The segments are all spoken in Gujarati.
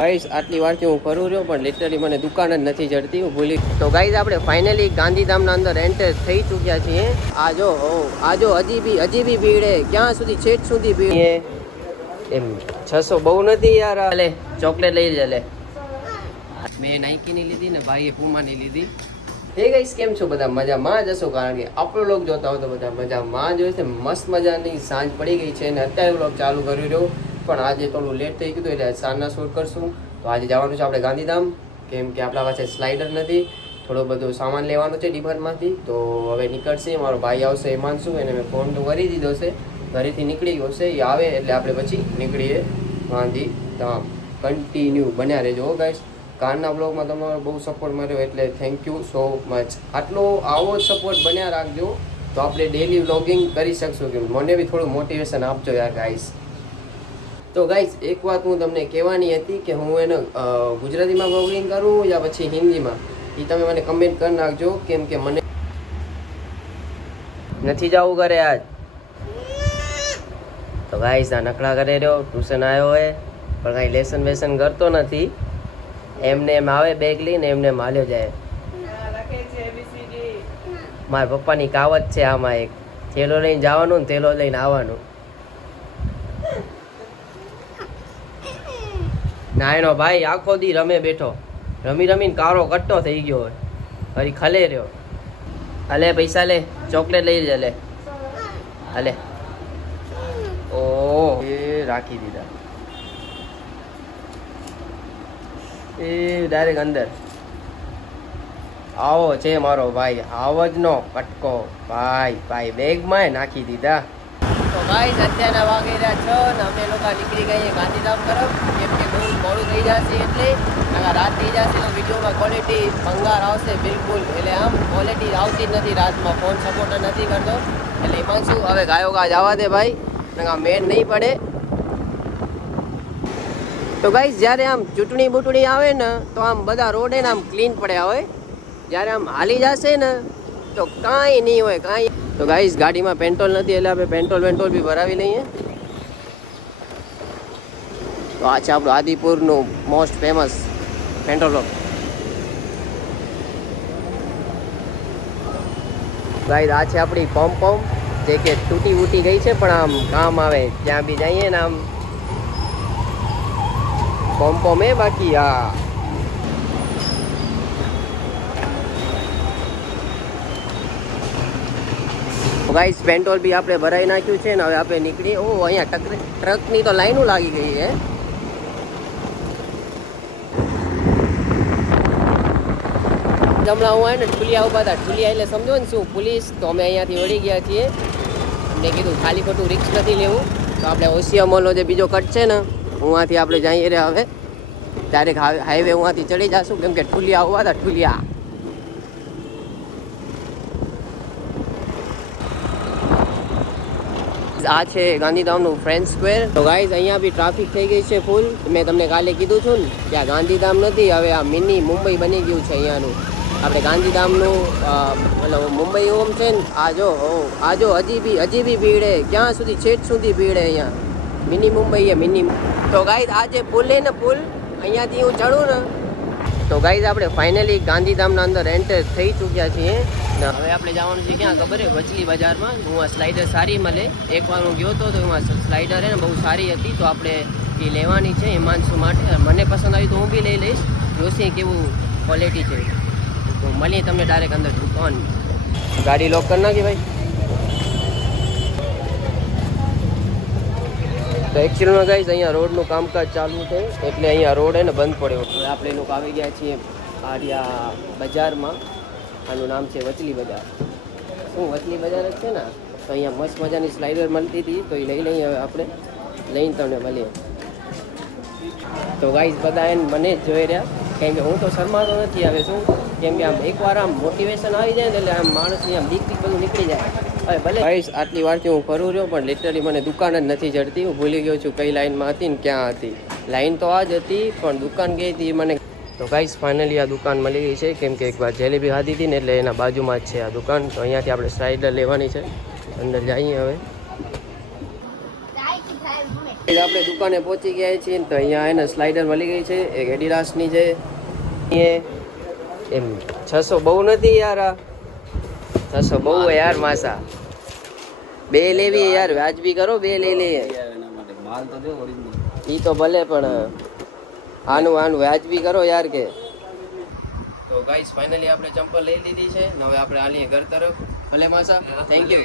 ગાઈસ આટલી વારથી હું ફરું રહ્યો પણ લિટરલી મને દુકાન જ નથી જડતી, હું ભૂલી. તો ગાઈસ આપણે ફાઇનલી ગાંધીધામના અંદર એન્ટર થઈ ચૂક્યા છીએ. આજો હજી બી ભીડ હે, ક્યાં સુધી છેક સુધી ભીડ એમ. 600 બહુ નથી યાર. લે ચોકલેટ લઈ લે. મેં નાઇકીની લીધી ને ભાઈએ પૂમાની લીધી. હે ગાઈસ કેમ છો બધા? મજામાં જ હશો, કારણ કે આપણો વ્લોગ જોતા હો તો બધા મજામાં જ હોય છે. મસ્ત મજાની સાંજ પડી ગઈ છે અને અત્યારે વ્લોગ ચાલુ કરી રહ્યો. પણ આજે થોડું લેટ થઈ ગયું એટલે સાંજના શૂટ કરશું. તો આજે જવાનું છે આપણે ગાંધીધામ, કેમ કે આપણા પાસે સ્લાઇડર નથી. થોડો બધો સામાન લેવાનો છે ડીમાર્ટમાંથી. તો હવે નીકળશે, મારો ભાઈ આવશે હિમાંશુ, એને મેં ફોન તો કરી દીધો છે, ઘરેથી નીકળી ગયો છે. એ આવે એટલે આપણે પછી નીકળીએ ગાંધીધામ. કન્ટિન્યુ બન્યા રહેજો ગાઈસ. કાલના બ્લોગમાં તમારો બહુ સપોર્ટ મળ્યો એટલે થેન્ક યુ સો મચ. આવો જ સપોર્ટ બન્યા રાખજો તો આપણે ડેલી વ્લોગિંગ કરી શકશું. કે મને બી થોડું મોટિવેશન આપજો યાર ગાઈસ. તો ગાઈસ એક વાત હું તમને કહેવાની હતી કે હું એને ગુજરાતીમાં વ્લોગિંગ કરું યા પછી હિન્દીમાં, એ તમે મને કમેન્ટ કરી નાખજો. કેમ કે મને નથી જવું ઘરે આજ. તો ગાઈસ આ નખડા કરે રહ્યો, ટ્યુશન આવ્યો હોય પણ કાંઈ લેસન વેસન કરતો નથી. એમને એમ આવે બેગ લઈને એમને એમ હાલ્યો જાય. મારા પપ્પાની કાવત છે આમાં એક, થેલો લઈને જવાનું ને થેલો લઈને આવવાનું. ના એનો ભાઈ આખો દી રમે બેઠો, રમીને કારો કટ્ટો થઈ ગયો હોય, ફરી ખલે રહ્યો. હલે પૈસા લે, ચોકલેટ લઈ લે. હલે ઓ એ રાખી દીધા. એ ડાયરેક્ટ અંદર આવો છે મારો ભાઈ, આવજનો કટકો ભાઈ બેગમાં નાખી દીધા. તો ભાઈ અત્યારના વાગી રહ્યા 6 ને અમે લોકો નીકળી ગઈએ ગાંધીધામ તરફ. કેમ કે બહુ મોડું થઈ જશે એટલે રાત થઈ જશે તો વિડીયોમાં ક્વોલિટી ભંગાર આવશે બિલકુલ. એટલે આમ ક્વોલિટી આવતી જ નથી રાતમાં, ફોન સપોર્ટ નથી કરતો. એટલે એમાં શું હવે ગાયો ગા જવા દે ભાઈ, મેળ નહીં પડે. તો ગાઈસ જ્યારે આમ ચૂંટણી આવે ને તો આમ બધા રોડ એને આમ ક્લીન પડ્યા હોય. જ્યારે આમ હાલી જશે ને તો કાંઈ નહીં હોય કાંઈ. તો ગાઈસ ગાડીમાં પેટ્રોલ નથી એટલે આપણે પેટ્રોલ બી ભરાવી લઈએ. તો આ છે આપણું આદિપુરનું most famous petrol pump. Guys આ છે આપણી પંપ જે કે તૂટી ગઈ છે પણ આમ કામ આવે જ્યાં બી જઈએ ને આમ પંપો મેં બાકી. હા ગાઈસ પેટ્રોલ બી આપણે ભરાઈ નાખ્યું છે ને હવે આપણે નીકળીએ. ઓ અહીંયા ટ્રકની તો લાઈનો લાગી ગઈ છે. જમણા હું ને ઠુલિયા ઉભા હતા. ઠુલિયા એટલે સમજો ને શું પોલીસ. તો અમે અહીંયાથી વળી ગયા છીએ. અમને કીધું ખાલી ખોટું રિક્સ નથી લેવું. તો આપણે ઓસિયા મોલનો જે બીજો કટ છે ને ઉहाँથી આપણે જઈએ રહ્યા. હવે ડાયરેક્ટ હાઈવે ઉहाँથી ચડી જશું કેમ કે ઠુલિયા ઉભા હતા. ઠુલિયા આ છે ગાંધીધામનું ફ્રેન્ડ સ્ક્વેર. તો ગાઈઝ અહીંયા બી ટ્રાફિક થઈ ગઈ છે ફૂલ. મેં તમને કાલે કીધું છું ને કે આ ગાંધીધામ નથી, હવે આ મિની મુંબઈ બની ગયું છે અહીંયાનું. આપણે ગાંધીધામનું મતલબ મુંબઈ હોમ છે ને. આજો હજી બી ભીડ હે, ક્યાં સુધી છેક સુધી ભીડ હે અહીંયા. મિની મુંબઈ હે મિની. તો ગાઈઝ આ જે પુલ હે ને પુલ, અહીંયાથી હું ચડું ને તો ગાઈઝ આપણે ફાઇનલી ગાંધીધામના અંદર એન્ટર થઈ ચૂક્યા છીએ. હવે આપણે જવાનું છે ક્યાં ખબર હે? વચલી બજારમાં. હું આ સ્લાઇડર સારી મળે. એકવાર હું ગયો હતો તો એમાં સ્લાઇડર હે ને બહુ સારી હતી. તો આપણે એ લેવાની છે હિમાંશુ માટે. મને પસંદ આવી તો હું બી લઈ લઈશ. જોશે કેવું ક્વોલિટી છે. તો મળીએ તમને ડાયરેક્ટ અંદર દુકાન. ગાડી લોક કરી નાખી ભાઈ. તો એકચ્યુઅલમાં ગાઈઝ અહીંયા રોડનું કામકાજ ચાલુ છે એટલે અહીંયા રોડ હે ને બંધ પડ્યો. હવે આપણે લોકો આવી ગયા છીએ આર્યા બજારમાં. આનું નામ છે વચલી બજાર. શું વચલી બજાર જ છે ને. તો અહીંયા મસ્ત મજાની સ્લાઇડર મળતી હતી તો એ લઈ લઈએ. હવે આપણે લઈને તમને મળીએ. તો ગાઈઝ બધા એને મને જ જોઈ રહ્યા કેમ કે હું તો શરમાતો નથી. હવે શું કેમ કે આમ એકવાર આમ મોટિવેશન આવી જાય ને એટલે આમ માણસની આમ બીક બધું નીકળી જાય. હવે ભલે ગાઈઝ આટલી વારથી હું ફરું રહ્યો પણ લિટરલી મને દુકાન જ નથી જડતી. હું ભૂલી ગયો છું કઈ લાઈનમાં હતી ને ક્યાં હતી. લાઈન તો આ જ હતી પણ દુકાન ગઈ હતી મને. તો ગાઈઝ ફાઇનલી આ દુકાન મળી ગઈ છે કેમ કે એકવાર જલેબી ખાધી હતી ને એટલે એના બાજુમાં જ છે આ દુકાન. તો અહીંયાથી આપણે સ્લાઇડર લેવાની છે. અંદર જઈએ હવે. આપણે દુકાને પહોંચી ગયા છીએ તો અહીંયા એને સ્લાઇડર મળી ગઈ છે એક એડિડાસની છે એ એમ 600 બહુ નથી યાર આ 600 બહુ હે યાર માસા બે લેવી યાર વ્યાજબી કરો બે લઈ લઈએ માલ તો દે ઓરિજિનલ ઈ તો ભલે પણ આનું વ્યાજબી કરો યાર કે તો ગાઈસ ફાઇનલી આપણે ચંપલ લઈ લીધી છે ને હવે આપણે આલીએ ઘર તરફ ભલે માસા થેન્ક યુ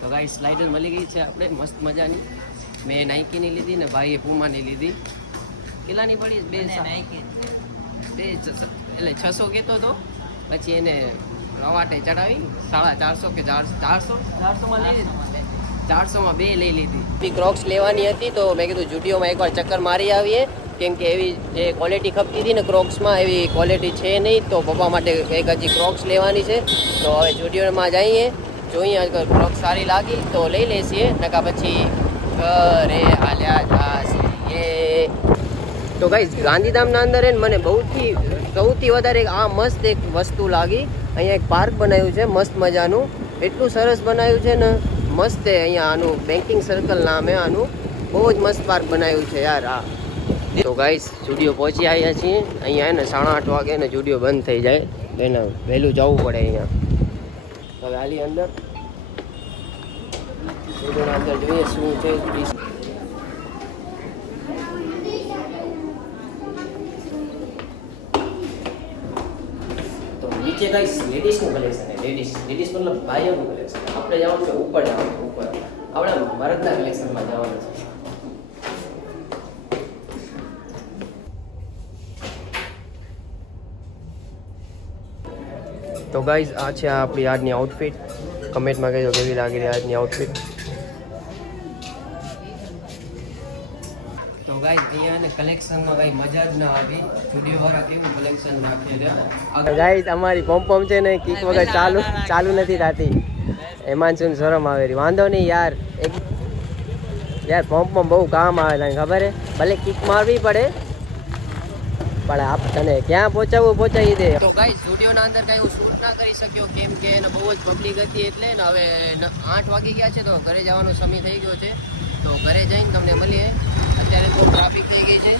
તો ગાઈસ સ્લાઇડર મળી ગઈ છે આપણે મસ્ત મજાની મેં નાઇકીની લીધી ને ભાઈએ પૂમાની લીધી કેટલાની પડી બે એટલે 600 કહેતો હતો પછી એને રવાટે ચડાવી 450 કે 400 માં લઈ લીધી 400 માં બે લઈ લીધી ક્રોક્સ લેવાની હતી તો મેં કીધું જુડિયોમાં એકવાર ચક્કર મારી આવીએ કેમ કે એવી જે ક્વોલિટી ખપતી હતી ને ક્રોક્સમાં એવી ક્વોલિટી છે નહીં તો પપ્પા માટે એક હજી ક્રોક્સ લેવાની છે તો હવે જુડિયોમાં જઈએ જોઈએ અગર ક્રોક્સ સારી લાગી તો લઈ લેશીએ નકા પછી ઘરે હાલ્યા જાશે તો ગાઈસ ગાંધીધામના અંદર મને સૌથી વધારે આ મસ્ત એક વસ્તુ લાગી અહીંયા એક પાર્ક બનાવ્યું છે મસ્ત મજાનું એટલું સરસ બનાવ્યું છે ને મસ્ત અહીંયા આનું બેન્કિંગ સર્કલ નામે આનું બહુ જ મસ્ત પાર્ક બનાવ્યું છે યાર આ તો ગાઈસ જુડિયો પહોંચી આવ્યા છીએ અહીંયા એને 8:30 વાગે ને જુડિયો બંધ થઈ જાય એને વહેલું જવું પડે અહીંયા હવે હાલી અંદર જુડિયોના અંદર જોઈએ શું છે નીચે ગાઈસ લેડીઝનું કલેક્શન છે લેડીઝ મતલબ ભાઈઓનું કલેક્શન આપણે જવાનું છે ઉપર જવાનું ઉપર આપણે ભારતના કલેક્શનમાં જવાનું છે તો ગાઈસ આ છે આપણી આજની આઉટફિટ કમેન્ટમાં કહેજો કેવી લાગી રહી આજની આઉટફિટ તો ગાઈસ અહીંયા ને કલેક્શનમાં કઈ મજા જ ના આવી સ્ટુડિયો વાળા કેવું કલેક્શન રાખે છે ગાઈસ અમારી પંપમ છે ને કિક વગર ચાલુ નથી થતી એમાં શું શરમ આવે રહી વાંધો નહીં યાર પંપમ બહુ કામ આવે તને ખબર હે ભલે કિક મારવી પડે પણ આપ તને ક્યાં પહોંચાવી દે તો ગાઈસ સ્ટુડિયોના અંદર કઈ હું શૂટ ના કરી શક્યો કેમ કે એને બહુ જ પબ્લિક હતી એટલે ને હવે 8 વાગી ગયા છે તો ઘરે જવાનો સમય થઈ ગયો છે તો ઘરે જઈને તમને મળીએ અત્યારે તો ટ્રાફિક થઈ ગઈ છે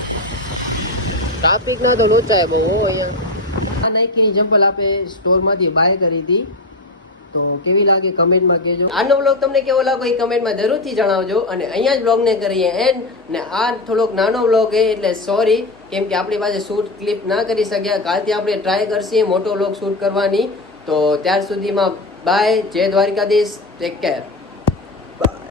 ટ્રાફિક ના તો લોચાય બહુ અહીંયા આ નાઇકીની ચંપલ આપણે સ્ટોરમાંથી બાય કરી હતી તો કેવી લાગે કમેન્ટમાં કહેજો આનો વ્લોગ તમને કેવો લાગ્યો એ કમેન્ટમાં જરૂરથી જણાવજો અને અહીંયા જ વ્લોગને કરીએ એન્ડ ને આ થોડોક નાનો વ્લોગ છે એટલે સોરી કેમ કે આપણી પાસે શૂટ ક્લિપ ના કરી શક્યા કાલથી આપણે ટ્રાય કરશે મોટો વ્લોગ શૂટ કરવાની તો ત્યાર સુધીમાં બાય જય દ્વારકાધીશ ટેક કેર